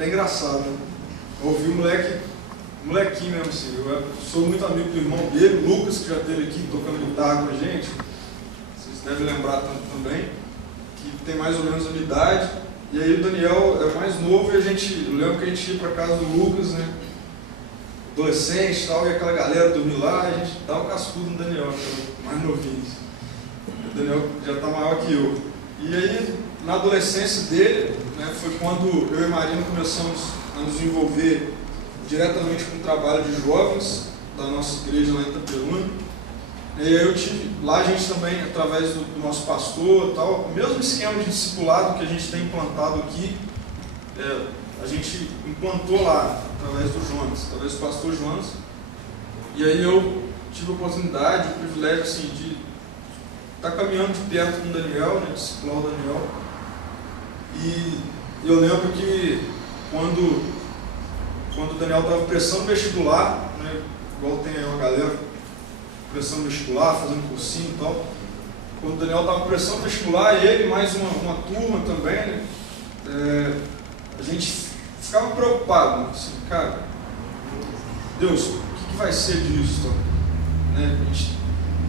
até engraçado, né? Eu ouvi um molequinho mesmo assim. Eu sou muito amigo do irmão dele, o Lucas, que já esteve aqui tocando guitarra com a gente. Vocês devem lembrar também, que tem mais ou menos a minha idade. E aí o Daniel é mais novo e eu lembro que a gente ia para casa do Lucas, né? Adolescente e tal, e aquela galera dormia lá, e a gente dava um cascudo no Daniel, que era mais novinho. O Daniel já está maior que eu. E aí, na adolescência dele, né, foi quando eu e Marina começamos a nos envolver diretamente com o trabalho de jovens da nossa igreja lá em Itaperuna. E aí eu tive, lá a gente também, através do nosso pastor e tal, o mesmo esquema de discipulado que a gente tem implantado aqui, a gente implantou lá, através do Jonas, através do pastor Jonas. E aí eu tive a oportunidade, o privilégio assim, de estar caminhando de perto com o Daniel, né, discipular o Daniel. E eu lembro que quando o Daniel estava prestando vestibular, né, igual tem aí uma galera prestando vestibular, fazendo cursinho e tal. Quando o Daniel estava prestando vestibular, ele mais uma turma também, né, a gente ficava preocupado, assim, cara, Deus, o que vai ser disso? Né?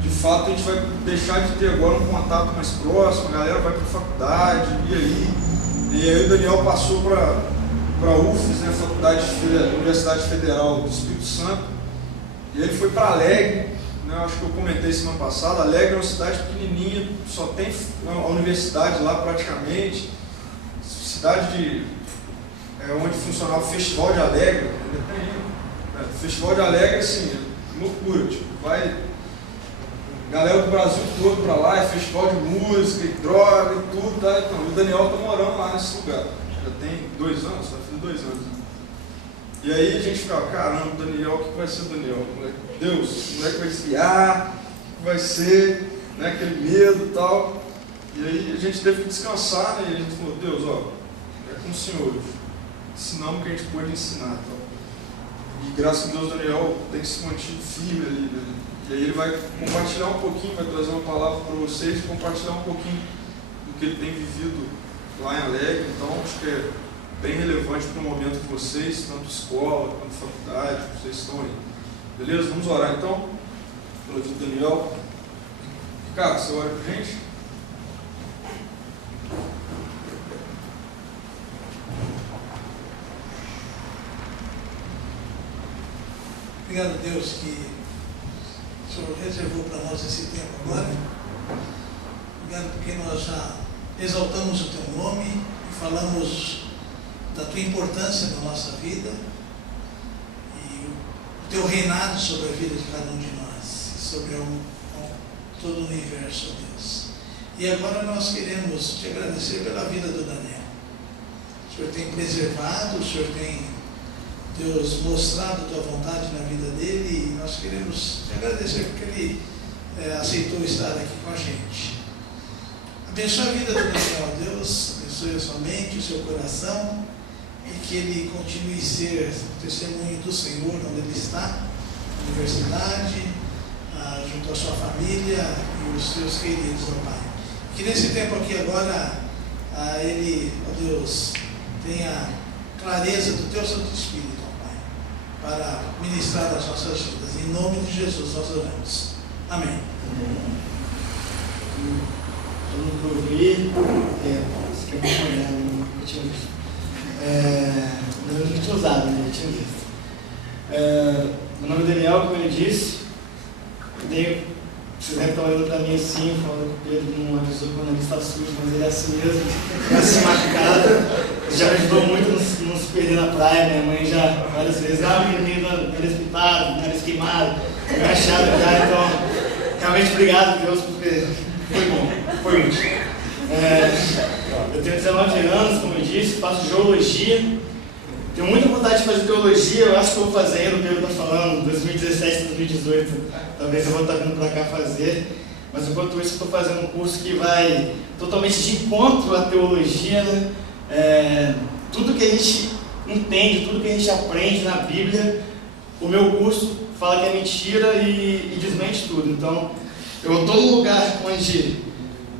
De fato, a gente vai deixar de ter agora um contato mais próximo, a galera vai para a faculdade, e aí o Daniel passou para a UFES, né, Universidade Federal do Espírito Santo, e ele foi para Alegre, né, acho que eu comentei semana passada. Alegre é uma cidade pequenininha, só tem a universidade lá praticamente, cidade onde funcionava o Festival de Alegre, o Festival de Alegre, assim, é loucura, tipo, vai galera do Brasil todo para lá, é festival de música e droga e tudo, tá? Então, o Daniel está morando lá nesse lugar, já tem 2 anos, vai fazer 2 anos. Né? E aí a gente ficava, caramba, Daniel, o que vai ser Daniel? Deus, o moleque vai esfriar, o que vai ser, né, aquele medo e tal. E aí a gente teve que descansar, né? E a gente falou, Deus, ó, é com o Senhor, ensinamos o que a gente pôde ensinar. Tal. E graças a Deus, Daniel tem se mantido firme ali, né? E aí ele vai compartilhar um pouquinho, vai trazer uma palavra para vocês, compartilhar um pouquinho do que ele tem vivido lá em Alegre. Então, acho que é bem relevante para o momento de vocês, tanto escola quanto faculdade, vocês estão aí. Beleza? Vamos orar então, pela vida do Daniel. Ricardo, você ora para a gente? Obrigado, Deus, que o Senhor reservou para nós esse tempo agora. Obrigado porque nós já exaltamos o Teu nome e falamos da Tua importância na nossa vida e o Teu reinado sobre a vida de cada um de nós, sobre todo o universo, Deus. E agora nós queremos Te agradecer pela vida do Daniel. O Senhor tem preservado, o Senhor tem, Deus, mostrado a Tua vontade na vida dele, e nós queremos Te agradecer porque ele aceitou estar aqui com a gente. Abençoe a vida do Daniel, Deus, abençoe a sua mente, o seu coração, e que ele continue a ser testemunho do Senhor onde ele está, na universidade, junto à sua família e os seus queridos, ó Pai. Que nesse tempo aqui agora, ele, ó Deus, tenha clareza do Teu Santo Espírito, para ministrar as nossas vidas. Em nome de Jesus nós oramos. Amém. Vamos ouvir. Isso que é muito olhado, né? Eu tinha visto. Eu não tinha usado, né? Eu tinha visto. Meu nome é Daniel, como ele disse. Vocês devem estar olhando para mim assim, falando que o Pedro não avisou quando ele está sujo, mas ele é assim mesmo, assim marcado. Já me ajudou muito a não se perder na praia. Minha mãe já várias vezes, menino despitado, nariz queimado, agachado já. Então, realmente obrigado, Deus, porque foi bom, foi útil. Eu tenho 19 anos, como eu disse, faço geologia. Tenho muita vontade de fazer teologia, eu acho que eu vou fazer ainda, o Pedro está falando, 2017, 2018, talvez eu vou estar vindo para cá fazer, mas enquanto isso eu estou fazendo um curso que vai totalmente de encontro à teologia, né? Tudo que a gente entende, tudo que a gente aprende na Bíblia, o meu curso fala que é mentira e desmente tudo. Então, eu estou num lugar onde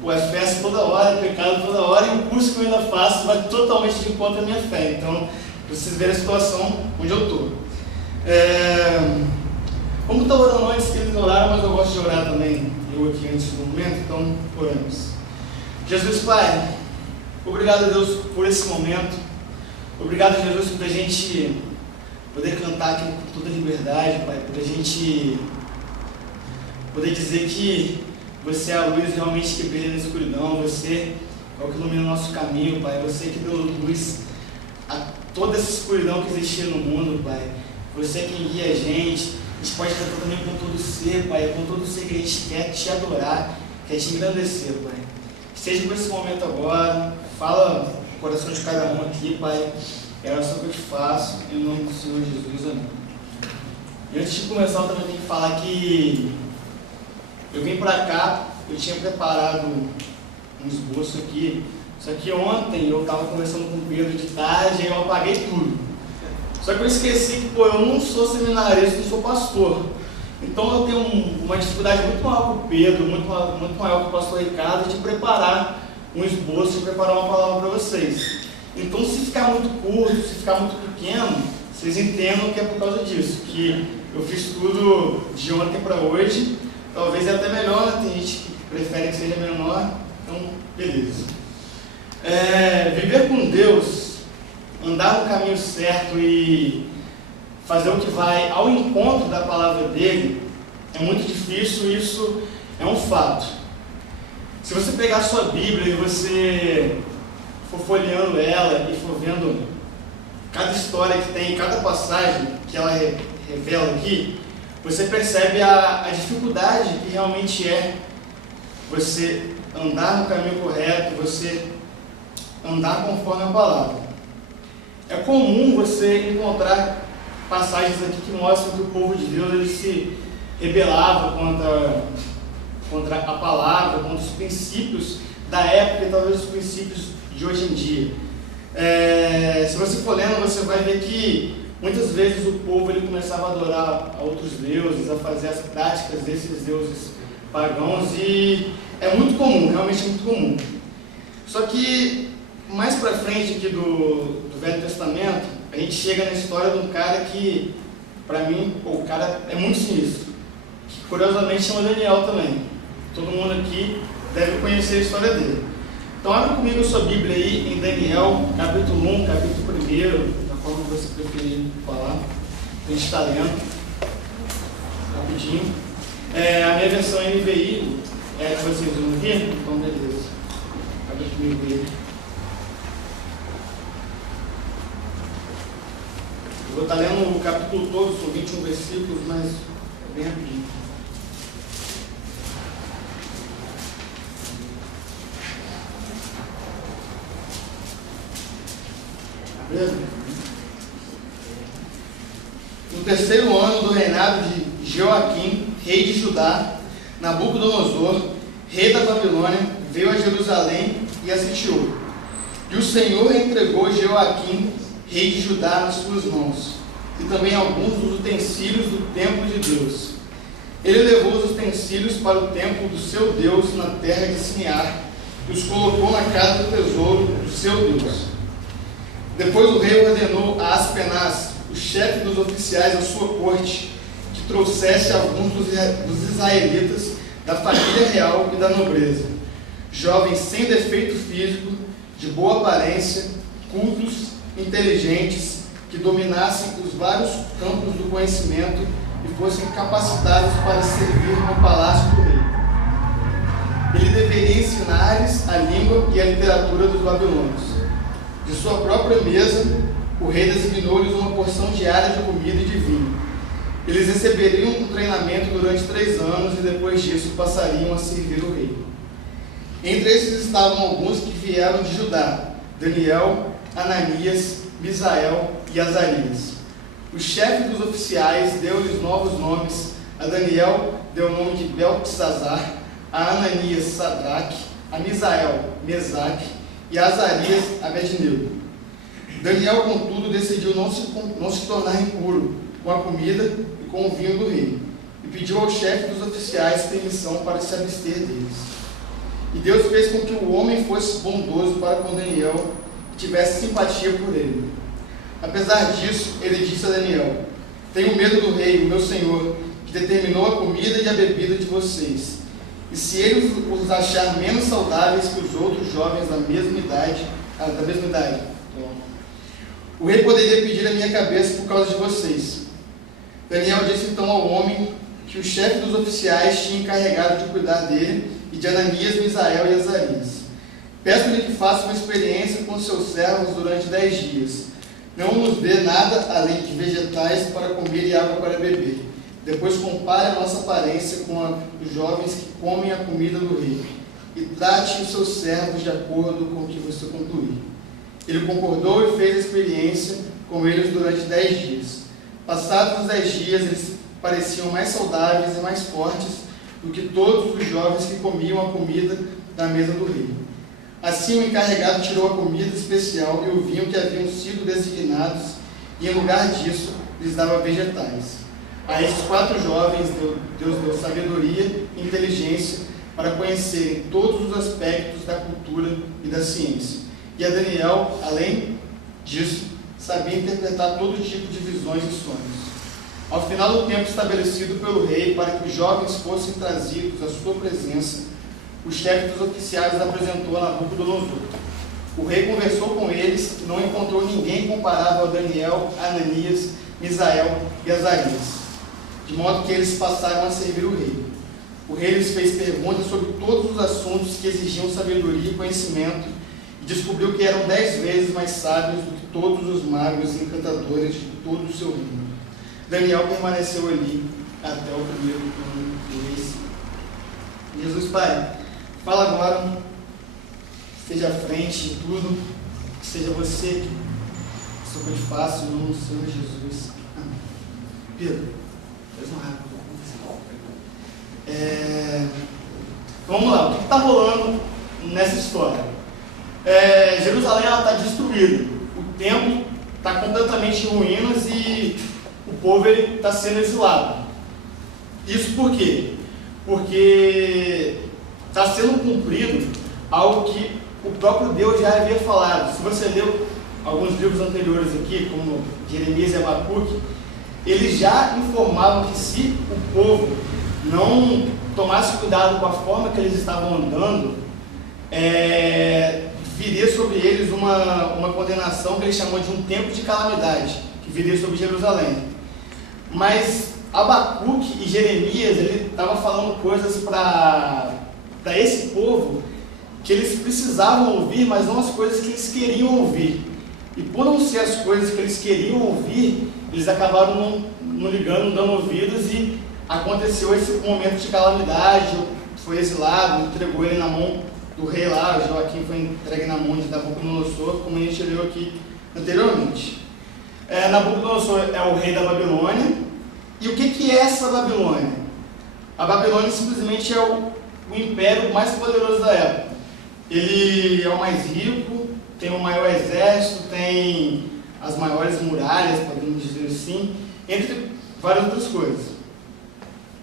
é festa toda hora, é pecado toda hora, e o curso que eu ainda faço vai totalmente de encontro à minha fé. Então, vocês verem a situação onde eu estou. Como estou orando antes, eles oraram, mas eu gosto de orar também, eu aqui antes do momento, então oramos. Jesus, Pai, obrigado a Deus por esse momento. Obrigado, Jesus, por a gente poder cantar aqui com toda liberdade, Pai, por a gente poder dizer que você é a luz realmente que brilha na escuridão, você é o que ilumina o nosso caminho, Pai, você que deu luz a toda essa escuridão que existia no mundo, Pai, você é quem guia a gente pode cantar também com todo ser, Pai, com todo ser que a gente quer te adorar, quer te engrandecer, Pai. Seja por esse momento agora, fala no coração de cada um aqui, Pai, é a oração que eu te faço, em nome do Senhor Jesus, amém. E antes de começar, eu também tenho que falar que eu vim pra cá, eu tinha preparado um esboço aqui, só que ontem eu estava conversando com o Pedro de tarde e eu apaguei tudo. Só que eu esqueci que, eu não sou seminarista, não sou pastor. Então eu tenho uma dificuldade muito maior com o Pedro, muito maior com o pastor Ricardo, de preparar um esboço, de preparar uma palavra para vocês. Então, se ficar muito curto, se ficar muito pequeno, vocês entendam que é por causa disso, que eu fiz tudo de ontem para hoje. Talvez é até melhor, né? Tem gente que prefere que seja menor, então beleza. Viver com Deus, andar no caminho certo e fazer o que vai ao encontro da palavra dele é muito difícil, isso é um fato. Se você pegar a sua Bíblia e você for folheando ela e for vendo cada história que tem, cada passagem que ela revela aqui, você percebe a dificuldade que realmente é você andar no caminho correto, você andar conforme a palavra. É comum você encontrar passagens aqui que mostram que o povo de Deus ele se rebelava contra a palavra, contra os princípios da época e talvez os princípios de hoje em dia. Se você for lendo, você vai ver que muitas vezes o povo ele começava a adorar a outros deuses, a fazer as práticas desses deuses pagãos, e é muito comum, realmente é muito comum. Só que mais para frente aqui do Velho Testamento, a gente chega na história de um cara que, para mim, o cara é muito sinistro, que curiosamente chama Daniel também. Todo mundo aqui deve conhecer a história dele. Então abre comigo a sua Bíblia aí em Daniel, capítulo 1, capítulo 1, da forma que você preferir falar. A gente está lendo rapidinho. A minha versão NVI é a que vocês vão ver, então beleza. Abre comigo aí. Eu vou estar lendo o capítulo todo, são 21 versículos, mas é bem rapidinho. Beleza? No terceiro ano do reinado de Joaquim, rei de Judá, Nabucodonosor, rei da Babilônia, veio a Jerusalém e a sitiou. E o Senhor entregou Joaquim, rei de Judá, nas suas mãos, e também alguns dos utensílios do templo de Deus. Ele levou os utensílios para o templo do seu Deus na terra de Sinear, e os colocou na casa do tesouro do seu Deus. Depois o rei ordenou a Aspenaz, o chefe dos oficiais da sua corte, que trouxesse alguns dos israelitas da família real e da nobreza, jovens sem defeito físico, de boa aparência, cultos, inteligentes, que dominassem os vários campos do conhecimento e fossem capacitados para servir no palácio do rei. Ele deveria ensinar-lhes a língua e a literatura dos babilônios. De sua própria mesa, o rei designou-lhes uma porção diária de comida e de vinho. Eles receberiam um treinamento durante 3 anos e depois disso passariam a servir o rei. Entre esses estavam alguns que vieram de Judá: Daniel, Ananias, Misael e Azarias. O chefe dos oficiais deu-lhes novos nomes. A Daniel deu o nome de Beltesazar, a Ananias Sadraque, a Misael Mesaque e a Azarias Abednego. Daniel, contudo, decidiu não se tornar impuro com a comida e com o vinho do rei, e pediu ao chefe dos oficiais permissão para se abster deles. E Deus fez com que o homem fosse bondoso para com Daniel e tivesse simpatia por ele. Apesar disso, ele disse a Daniel: tenho medo do rei, o meu senhor, que determinou a comida e a bebida de vocês. E se ele os achar menos saudáveis que os outros jovens da mesma idade, o rei poderia pedir a minha cabeça por causa de vocês. Daniel disse então ao homem que o chefe dos oficiais tinha encarregado de cuidar dele e de Ananias, Misael e Azarias: peço-lhe que faça uma experiência com seus servos durante 10 dias. Não nos dê nada além de vegetais para comer e água para beber. Depois compare a nossa aparência com a dos jovens que comem a comida do rei, e trate os seus servos de acordo com o que você concluir. Ele concordou e fez a experiência com eles durante 10 dias. Passados os 10 dias, eles pareciam mais saudáveis e mais fortes do que todos os jovens que comiam a comida da mesa do rei. Assim o encarregado tirou a comida especial e o vinho que haviam sido designados, e em lugar disso lhes dava vegetais. A estes 4 jovens Deus deu sabedoria e inteligência para conhecerem todos os aspectos da cultura e da ciência. E a Daniel, além disso, sabia interpretar todo tipo de visões e sonhos. Ao final do tempo estabelecido pelo rei para que os jovens fossem trazidos à sua presença, o chefe dos oficiais os apresentou a Nabucodonosor. O rei conversou com eles e não encontrou ninguém comparável a Daniel, Ananias, Misael e Azarias, de modo que eles passaram a servir o rei. O rei lhes fez perguntas sobre todos os assuntos que exigiam sabedoria e conhecimento, e descobriu que eram 10 vezes mais sábios do que todos os magos e encantadores de todo o seu reino. Daniel permaneceu ali até o primeiro ano do rei Ciro. Jesus, Pai, fala agora, esteja à frente de tudo, que seja você que sou que eu te faço, em nome do Senhor Jesus. Amém. Pedro, faz uma rápida. Vamos lá, o que está rolando nessa história? Jerusalém está destruída, o templo está completamente em ruínas e o povo está sendo exilado. Isso por quê? Porque está sendo cumprido algo que o próprio Deus já havia falado. Se você leu alguns livros anteriores aqui, como Jeremias e Abacuque, eles já informavam que se o povo não tomasse cuidado com a forma que eles estavam andando, viria sobre eles uma condenação que ele chamou de um tempo de calamidade, que viria sobre Jerusalém. Mas Abacuque e Jeremias, ele estava falando coisas para esse povo que eles precisavam ouvir, mas não as coisas que eles queriam ouvir. E por não ser as coisas que eles queriam ouvir, eles acabaram não ligando, não dando ouvidos, e aconteceu esse momento de calamidade. Foi exilado, entregou ele na mão do rei lá, o Joaquim foi entregue na mão de Nabucodonosor, como a gente leu aqui anteriormente. Nabucodonosor é o rei da Babilônia. E o que é essa Babilônia? A Babilônia simplesmente é o império mais poderoso da época. Ele é o mais rico, tem o maior exército, tem as maiores muralhas, podemos dizer assim, entre várias outras coisas.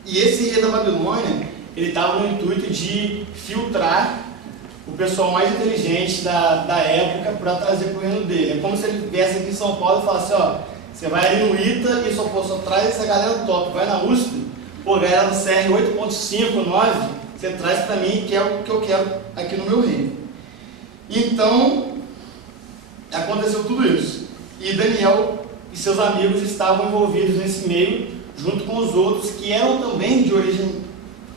E esse rei da Babilônia, ele estava no intuito de filtrar o pessoal mais inteligente da época para trazer para o reino dele. É como se ele viesse aqui em São Paulo e falasse: ó, você vai ali no ITA e só traz essa galera top. Vai na USP, galera do CR 8.5, 9, você traz para mim, que é o que eu quero aqui no meu reino. Então, aconteceu tudo isso. E Daniel e seus amigos estavam envolvidos nesse meio, junto com os outros, que eram também de origem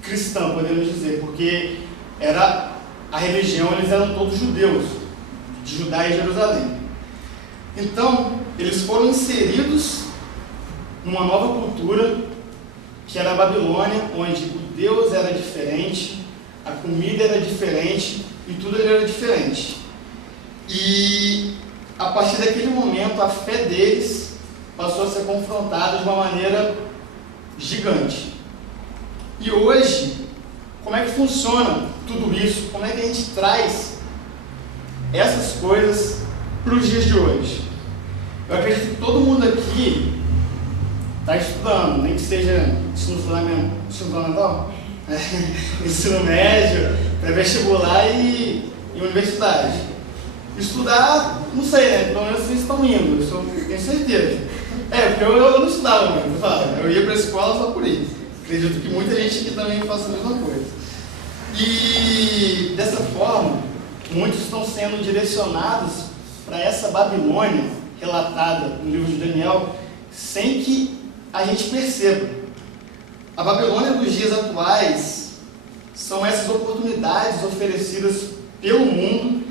cristã, podemos dizer, porque era a religião, eles eram todos judeus, de Judá e Jerusalém. Então, eles foram inseridos numa nova cultura, que era a Babilônia, onde o Deus era diferente, a comida era diferente e tudo era diferente. E a partir daquele momento, a fé deles passou a ser confrontada de uma maneira gigante. E hoje, como é que funciona tudo isso? Como é que a gente traz essas coisas para os dias de hoje? Eu acredito que todo mundo aqui está estudando, nem que seja ensino fundamental, ensino médio, pré-vestibular e universidade. Estudar, não sei, né? Pelo menos vocês estão indo, eu tenho certeza. Porque eu não estudava mesmo, eu ia para a escola só por isso. Acredito que muita gente aqui também faça a mesma coisa. E dessa forma, muitos estão sendo direcionados para essa Babilônia relatada no livro de Daniel, sem que a gente perceba. A Babilônia dos dias atuais são essas oportunidades oferecidas pelo mundo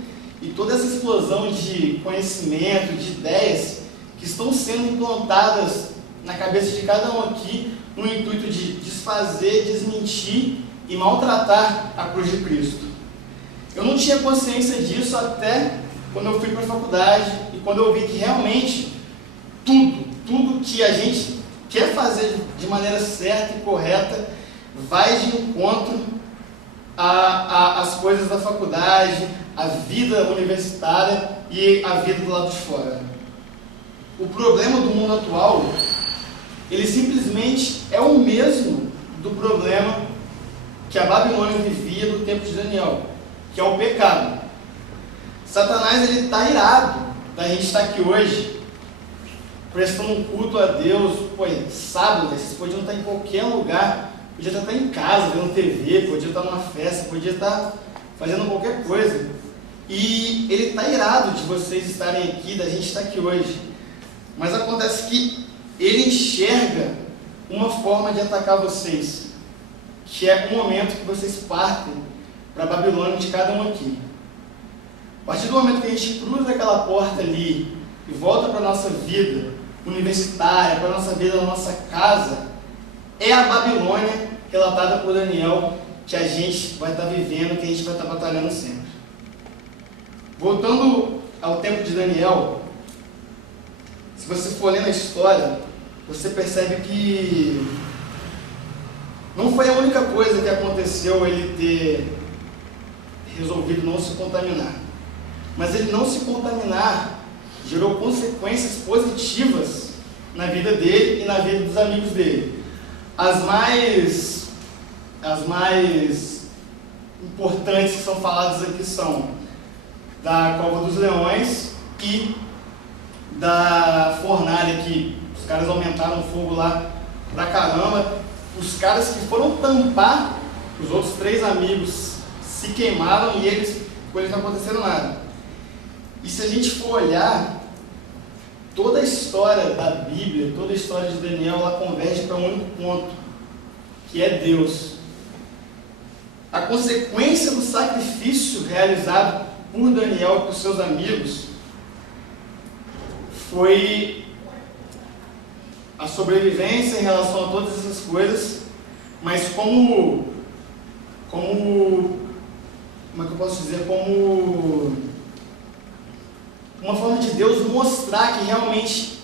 e toda essa explosão de conhecimento, de ideias que estão sendo implantadas na cabeça de cada um aqui no intuito de desfazer, desmentir e maltratar a cruz de Cristo. Eu não tinha consciência disso até quando eu fui para a faculdade e quando eu vi que realmente tudo que a gente quer fazer de maneira certa e correta vai de encontro às coisas da faculdade, a vida universitária e a vida do lado de fora. O problema do mundo atual, ele simplesmente é o mesmo do problema que a Babilônia vivia no tempo de Daniel, que é o pecado. Satanás, ele está irado da gente estar aqui hoje prestando um culto a Deus. Pô, sábado, vocês podiam estar em qualquer lugar, podia estar em casa vendo TV, podia estar numa festa, podia estar fazendo qualquer coisa, e ele está irado de vocês estarem aqui, da gente estar aqui hoje. Mas acontece que ele enxerga uma forma de atacar vocês, que é o momento que vocês partem para a Babilônia de cada um aqui. A partir do momento que a gente cruza aquela porta ali e volta para a nossa vida universitária, para a nossa vida na nossa casa, é a Babilônia relatada por Daniel que a gente vai estar vivendo, que a gente vai estar batalhando sempre. Voltando ao tempo de Daniel, se você for ler na história, você percebe que não foi a única coisa que aconteceu ele ter resolvido não se contaminar. Mas ele não se contaminar gerou consequências positivas na vida dele e na vida dos amigos dele. As mais importantes que são faladas aqui são da Cova dos Leões e da fornalha, que os caras aumentaram o fogo lá pra caramba. Os caras que foram tampar, os outros 3 amigos se queimaram e eles não aconteceram nada. E se a gente for olhar, toda a história da Bíblia, toda a história de Daniel, ela converge para um único ponto, que é Deus. A consequência do sacrifício realizado por Daniel e por seus amigos foi a sobrevivência em relação a todas essas coisas, mas como é que eu posso dizer, como uma forma de Deus mostrar que realmente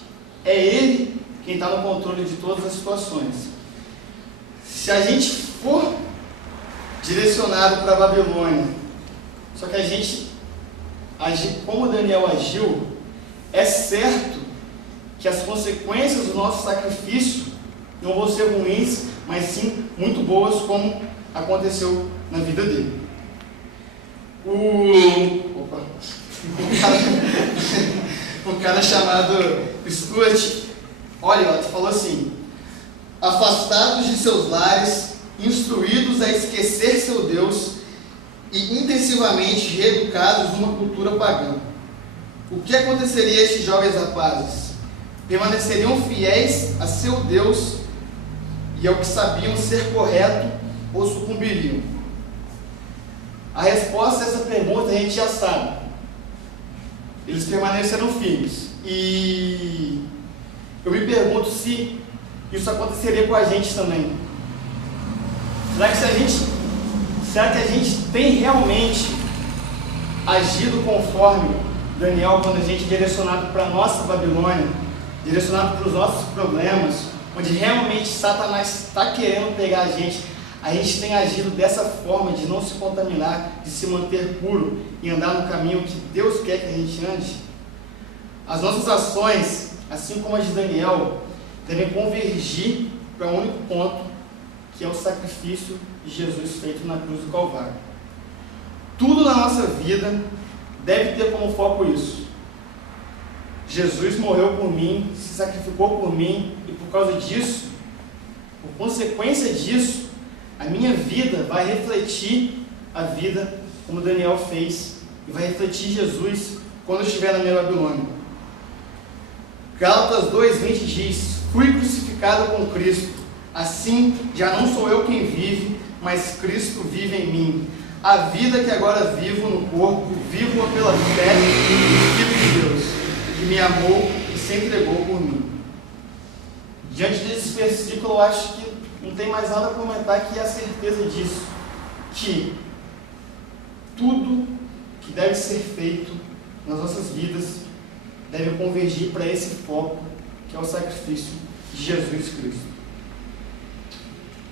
é Ele quem está no controle de todas as situações. Se a gente for direcionado para a Babilônia, só que a gente agir como Daniel agiu, é certo que as consequências do nosso sacrifício não vão ser ruins, mas sim muito boas, como aconteceu na vida dele. Um cara chamado Stuart Olliott falou assim: afastados de seus lares, instruídos a esquecer seu Deus e intensivamente reeducados numa cultura pagã, o que aconteceria a estes jovens rapazes? Permaneceriam fiéis a seu Deus e ao que sabiam ser correto ou sucumbiriam? A resposta a essa pergunta a gente já sabe. Eles permaneceram firmes. E eu me pergunto se isso aconteceria com a gente também. Será que a gente tem realmente agido conforme Daniel, quando a gente é direcionado para a nossa Babilônia, direcionado para os nossos problemas, onde realmente Satanás está querendo pegar a gente tem agido dessa forma, de não se contaminar, de se manter puro e andar no caminho que Deus quer que a gente ande? As nossas ações, assim como as de Daniel, devem convergir para um único ponto, que é o sacrifício de Jesus feito na cruz do Calvário. Tudo na nossa vida deve ter como foco isso. Jesus morreu por mim, se sacrificou por mim, e por causa disso, por consequência disso, a minha vida vai refletir a vida como Daniel fez, e vai refletir Jesus quando eu estiver na minha Babilônia. Gálatas 2:20 diz: fui crucificado com Cristo, assim já não sou eu quem vive, mas Cristo vive em mim. A vida que agora vivo no corpo, vivo-a pela fé no Filho de Deus, que me amou e se entregou por mim. Diante desse versículo, eu acho que não tem mais nada a comentar que a certeza disso, que tudo que deve ser feito nas nossas vidas deve convergir para esse foco, que é o sacrifício de Jesus Cristo.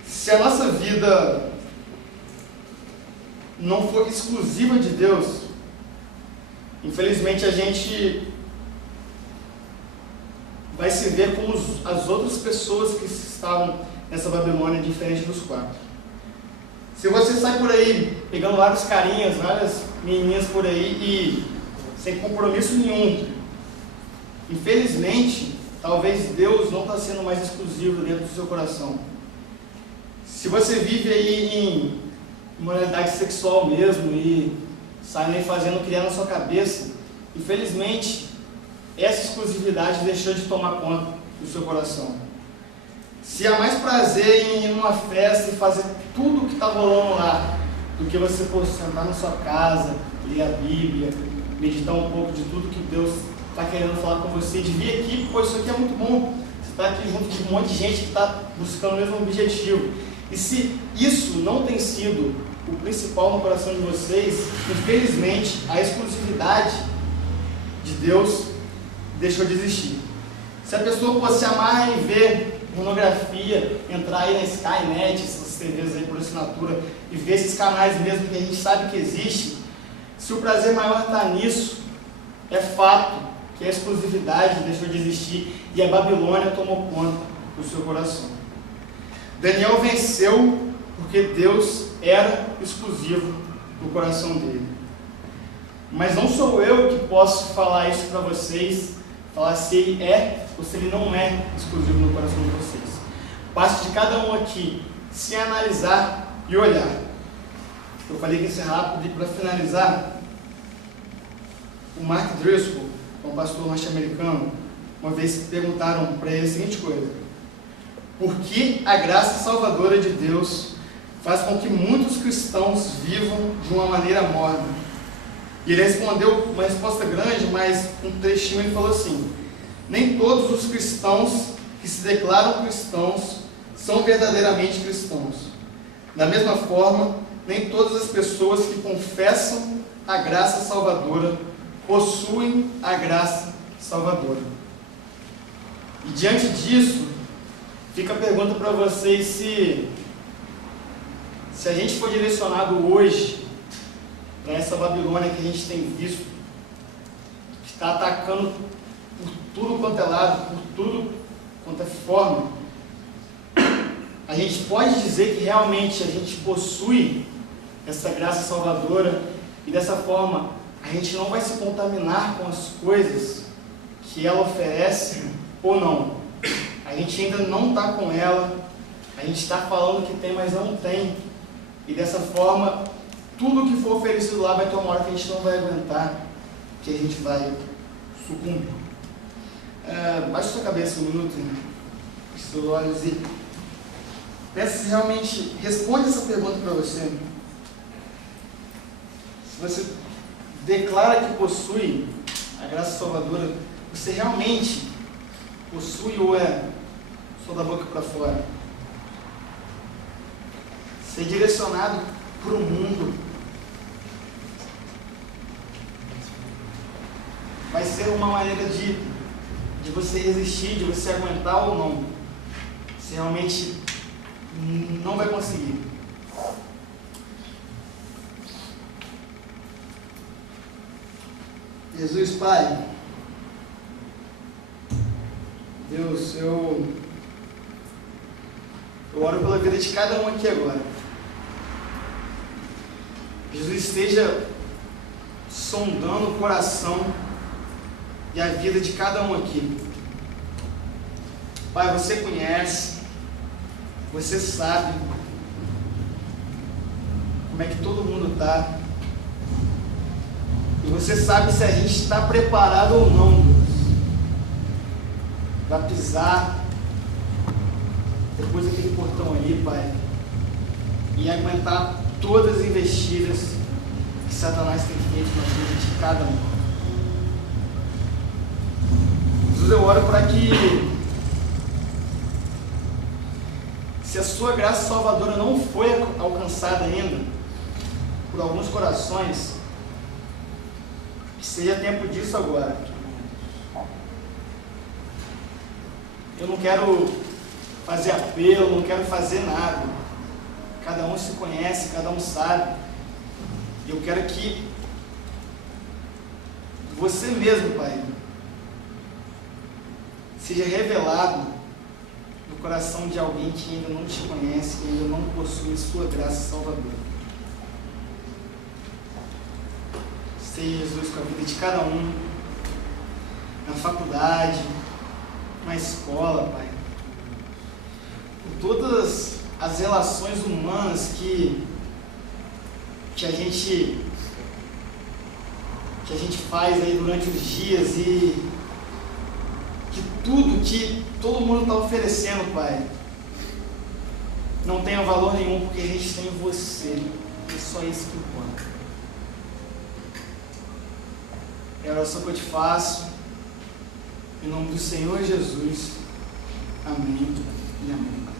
Se a nossa vida não for exclusiva de Deus, infelizmente a gente vai se ver como as outras pessoas que estavam nessa Babilônia, diferente dos 4. Se você sai por aí pegando vários carinhas, várias menininhas por aí e sem compromisso nenhum, infelizmente, talvez Deus não está sendo mais exclusivo dentro do seu coração. Se você vive aí em moralidade sexual mesmo e sai aí fazendo criar na sua cabeça, infelizmente, essa exclusividade deixou de tomar conta do seu coração. Se há mais prazer em ir numa festa e fazer tudo o que está rolando lá, do que você sentar na sua casa, ler a Bíblia, meditar um pouco de tudo que Deus está querendo falar com você, de vir aqui, pois isso aqui é muito bom. Você está aqui junto de um monte de gente que está buscando o mesmo objetivo. E se isso não tem sido o principal no coração de vocês, infelizmente, a exclusividade de Deus deixou de existir. Se a pessoa se amarra em ver pornografia, entrar aí na Skynet, essas TVs aí por assinatura, e ver esses canais mesmo que a gente sabe que existe, se o prazer maior está nisso, é fato que a exclusividade deixou de existir e a Babilônia tomou conta do seu coração. Daniel venceu porque Deus era exclusivo no coração dele. Mas não sou eu que posso falar isso para vocês, falar se ele é ou se ele não é exclusivo no coração de vocês. Basta de cada um aqui se analisar e olhar. Eu falei que ia ser rápido, e para finalizar, o Mark Driscoll, um pastor norte-americano, uma vez perguntaram para ele a seguinte coisa: por que a graça salvadora de Deus faz com que muitos cristãos vivam de uma maneira morna? E ele respondeu uma resposta grande, mas um trechinho ele falou assim: nem todos os cristãos que se declaram cristãos são verdadeiramente cristãos. Da mesma forma, nem todas as pessoas que confessam a graça salvadora possuem a graça salvadora. E diante disso, fica a pergunta para vocês se a gente for direcionado hoje para essa Babilônia que a gente tem visto, que está atacando por tudo quanto é lado, por tudo quanto é forma, a gente pode dizer que realmente a gente possui essa graça salvadora e dessa forma a gente não vai se contaminar com as coisas que ela oferece ou não? A gente ainda não está com ela, a gente está falando que tem, mas não tem, e dessa forma tudo que for oferecido lá vai ter uma hora que a gente não vai aguentar, que a gente vai sucumbir. Baixe sua cabeça um minuto, seus olhos, e pensa se realmente responde essa pergunta para você. Se você declara que possui a graça salvadora, você realmente possui ou é só da boca para fora? Ser direcionado para o mundo vai ser uma maneira de você resistir, de você aguentar ou não. Você realmente não vai conseguir. Jesus, Pai, Deus, eu oro pela vida de cada um aqui agora. Jesus, esteja sondando o coração e a vida de cada um aqui. Pai, você conhece, você sabe como é que todo mundo está. E você sabe se a gente está preparado ou não, Deus, para pisar depois daquele portão ali, Pai, e aguentar todas as investidas que Satanás tem feito na vida de cada um. Jesus, eu oro para que, se a sua graça salvadora não foi alcançada ainda por alguns corações, que seja tempo disso agora. Eu não quero fazer apelo, não quero fazer nada. Cada um se conhece, cada um sabe. Eu quero que você mesmo, Pai, seja revelado no coração de alguém que ainda não te conhece, que ainda não possui sua graça salvadora. Seja Jesus com a vida de cada um, na faculdade, na escola, Pai, com todas as relações humanas que a gente faz aí durante os dias, e que tudo que todo mundo está oferecendo, Pai, não tenha valor nenhum, porque a gente tem você, é só isso que importa. É a oração que eu te faço, em nome do Senhor Jesus. Amém e amém.